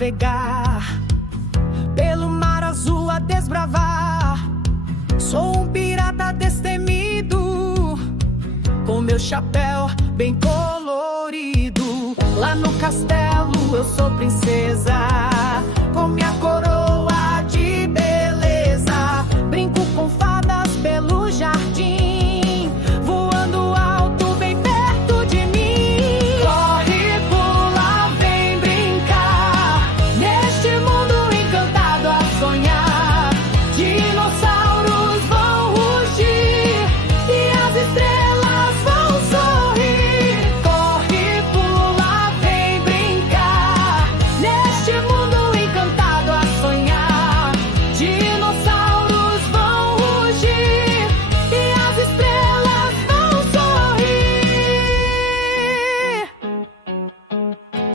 navegar, pelo mar azul a desbravar. Sou um pirata destemido, com meu chapéu bem colorido. Lá no castelo eu sou princesa, com minha coroa